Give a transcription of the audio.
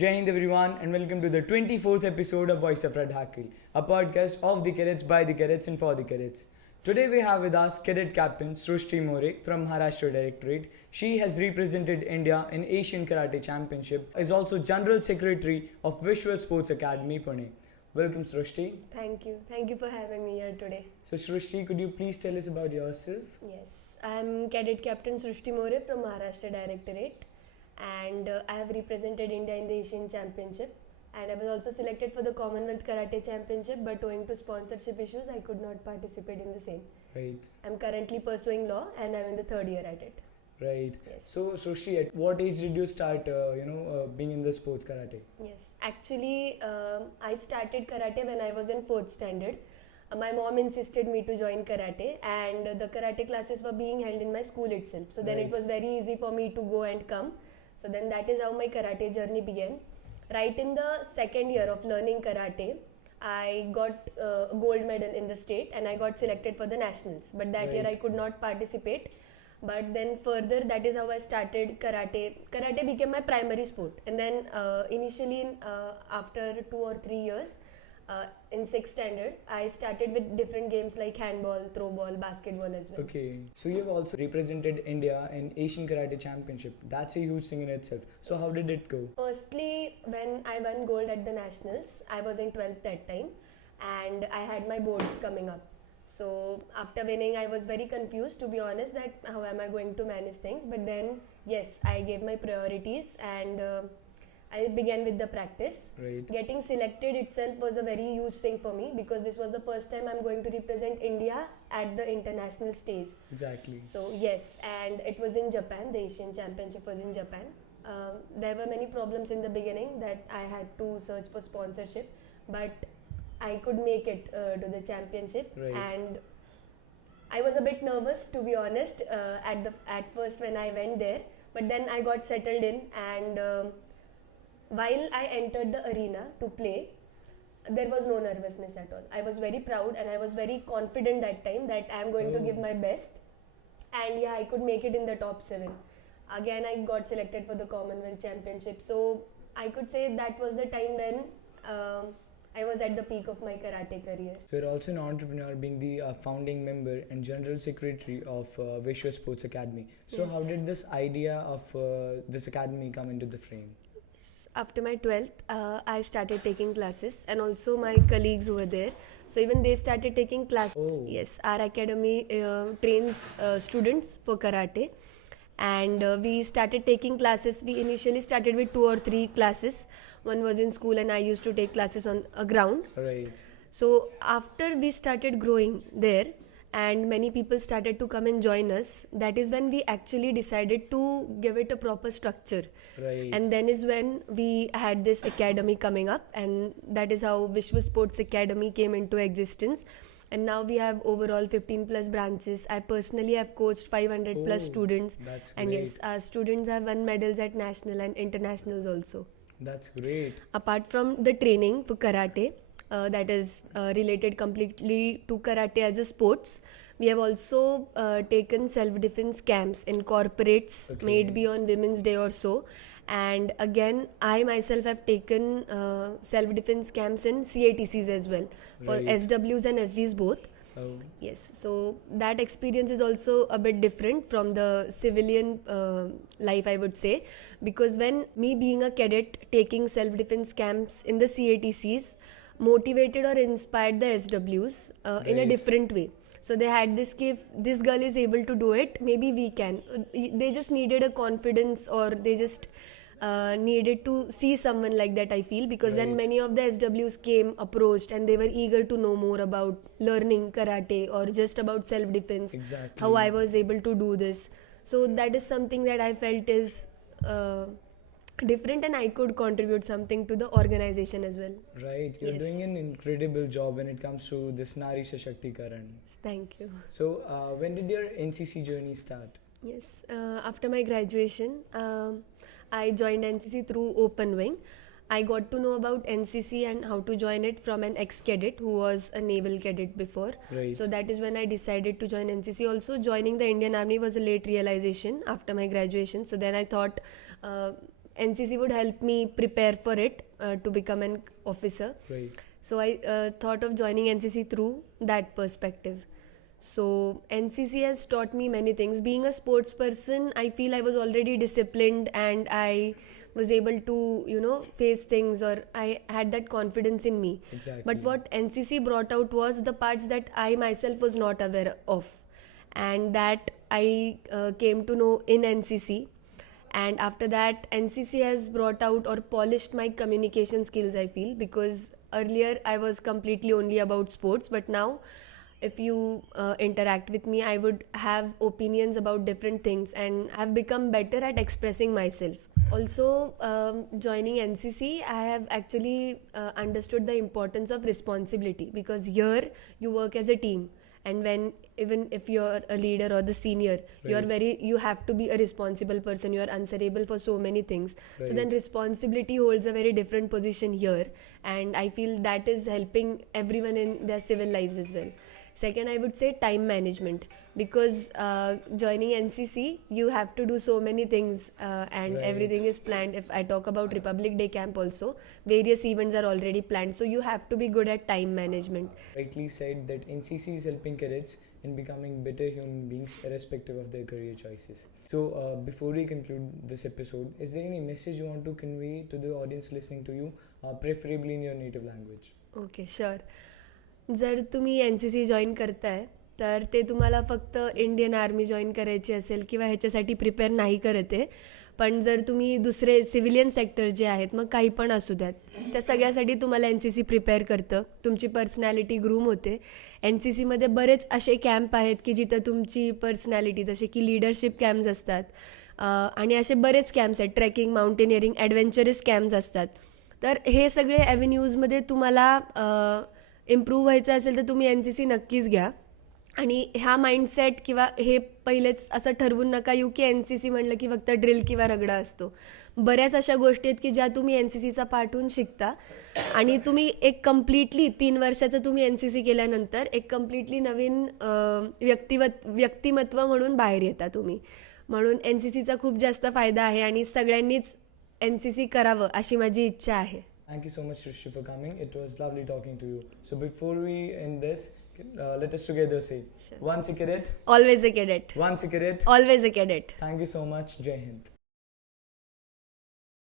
Jai Hind everyone and welcome to the 24th episode of Voice of Red Hackle, a podcast of the cadets, by the cadets and for the cadets. Today we have with us Cadet Captain Srushthi More from Maharashtra Directorate. She has represented India in Asian Karate Championship, is also General Secretary of Vishva Sports Academy, Pune. Welcome Srushthi. Thank you. Thank you for having me here today. So Srushthi, could you please tell us about yourself? Yes, I'm Cadet Captain Srushthi More from Maharashtra Directorate, and I have represented India in the Asian Championship, and I was also selected for the Commonwealth Karate Championship, but owing to sponsorship issues I could not participate in the same. Right. I'm currently pursuing law and I'm in the third year at it. Right. Yes. So Srushthi, at what age did you start being in the sports karate? Yes, actually I started karate when I was in 4th standard. My mom insisted me to join karate, and the karate classes were being held in my school itself. So then it was very easy for me to go and come. So then that is how my karate journey began. Right in the second year of learning karate, I got a gold medal in the state and I got selected for the nationals. But that year I could not participate. But then further, that is how I started karate. Karate became my primary sport. And then initially after 2 or 3 years, in 6th standard, I started with different games like handball, throw ball, basketball as well. Okay, so you have also represented India in Asian Karate Championship. That's a huge thing in itself. So how did it go? Firstly, when I won gold at the nationals, I was in 12th that time, and I had my boards coming up. So after winning, I was very confused, to be honest, that how am I going to manage things. But then, yes, I gave my priorities and I began with the practice. Right. Getting selected itself was a very huge thing for me, because this was the first time I'm going to represent India at the international stage. Exactly. So yes, and it was in Japan. The Asian Championship was in Japan. There were many problems in the beginning that I had to search for sponsorship, but I could make it to the championship. Right. And I was a bit nervous, to be honest, at first when I went there, but then I got settled in, and while I entered the arena to play, there was no nervousness at all. I was very proud and I was very confident that time that I am going to give my best, and yeah, I could make it in the top 7. Again, I got selected for the Commonwealth Championship, so I could say that was the time when I was at the peak of my karate career. So you're also an entrepreneur, being the founding member and general secretary of Vishwa Sports Academy. So Yes. how did this idea of this academy come into the frame? After my 12th, I started taking classes, and also my colleagues who were there. So even they started taking classes. Oh. Yes, our academy trains students for karate, and we started taking classes. We initially started with 2 or 3 classes. One was in school, and I used to take classes on a ground. Right. So after we started growing there, and many people started to come and join us, that is when we actually decided to give it a proper structure. Right. And then is when we had this academy coming up, and that is how Vishwa Sports Academy came into existence. And now we have overall 15 plus branches. I personally have coached 500 plus students. That's And great. yes, our students have won medals at national and internationals also. That's great. Apart from the training for karate, that is related completely to karate as a sports, we have also taken self-defense camps in corporates, Okay. maybe on Women's Day or so. And again, I myself have taken self-defense camps in CATCs as well, for Right. SWs and SGs both. Oh. Yes, so that experience is also a bit different from the civilian life, I would say, because when me being a cadet taking self-defense camps in the CATCs motivated or inspired the SWs in a Right. different way. So they had this, if this girl is able to do it, maybe we can. They just needed a confidence, or they just needed to see someone like that, I feel, because then Right. many of the SWs came, approached, and they were eager to know more about learning karate or just about self-defense, Exactly. how I was able to do this. So that is something that I felt is different, and I could contribute something to the organization as well. Right. You're Yes. doing an incredible job when it comes to this Nari Sashактikaran. Thank you. So when did your NCC journey start? Yes, after my graduation, I joined NCC through Open Wing. I got to know about NCC and how to join it from an ex-cadet who was a naval cadet before. Right. So that is when I decided to join NCC. Also, joining the Indian Army was a late realization after my graduation. So then I thought NCC would help me prepare for it to become an officer. Right. So I thought of joining NCC through that perspective. So NCC has taught me many things. Being a sports person, I feel I was already disciplined and I was able to, face things, or I had that confidence in me. Exactly. But what NCC brought out was the parts that I myself was not aware of, and that I came to know in NCC. And after that, NCC has brought out or polished my communication skills, I feel, because earlier I was completely only about sports, but now if you interact with me, I would have opinions about different things, and I've become better at expressing myself. Also, joining NCC, I have actually understood the importance of responsibility, because here you work as a team, and even if you're a leader or the senior, Right. you have to be a responsible person. You are answerable for so many things. So then Right. responsibility holds a very different position here, and I feel that is helping everyone in their civil lives as well. Second, I would say time management, because joining NCC, you have to do so many things, and Right. everything is planned. If I talk about Republic Day camp also, various events are already planned, so you have to be good at time management. Rightly said that NCC is helping cadets in becoming better human beings irrespective of their career choices. So before we conclude this episode, is there any message you want to convey to the audience listening to you, preferably in your native language? Okay sure. जर तुम्ही NCC join करताय तर ते तुम्हाला फक्त Indian army join करायची असेल किंवा ह्याच्यासाठी प्रिपेअर नाही करत आहे, पण जर तुम्ही दुसरे सिव्हिलियन सेक्टर जे आहेत, मग काही पण असू द्यात, त्या सगळ्यासाठी तुम्हाला NCC प्रिपेअर करतं. तुमची पर्सनॅलिटी ग्रूम होते. NCCमध्ये बरेच असे कॅम्प आहेत की जिथं तुमची पर्सनॅलिटी, जसे की लिडरशिप कॅम्प्स असतात, आणि असे बरेच कॅम्प्स आहेत, ट्रेकिंग, माउंटेनिअरिंग, ॲडव्हेंचरस कॅम्प्स असतात. तर हे सगळे ॲव्हेन्यूजमध्ये तुम्हाला इम्प्रूव्ह व्हायचं असेल तर तुम्ही NCC नक्कीच घ्या. आणि ह्या माइंडसेट किंवा हे पहिलेच असं ठरवून नका येऊ की NCC म्हणलं की फक्त ड्रिल किंवा रगडा असतो. बऱ्याच अशा गोष्टी आहेत की ज्या तुम्ही NCCचा पाठवून शिकता, आणि तुम्ही एक कम्प्लिटली 3 वर्षाचं तुम्ही NCC केल्यानंतर एक कम्प्लिटली नवीन व्यक्तिमत्व म्हणून बाहेर येता तुम्ही. म्हणून NCCचा खूप जास्त फायदा आहे आणि सगळ्यांनीच NCC करावं अशी माझी इच्छा आहे. Thank you so much, Srusthi, for coming. It was lovely talking to you. So before we end this, let us together say, Sure. once a cadet, Always a cadet. once a cadet. Always a cadet. Thank you so much. Jai Hind.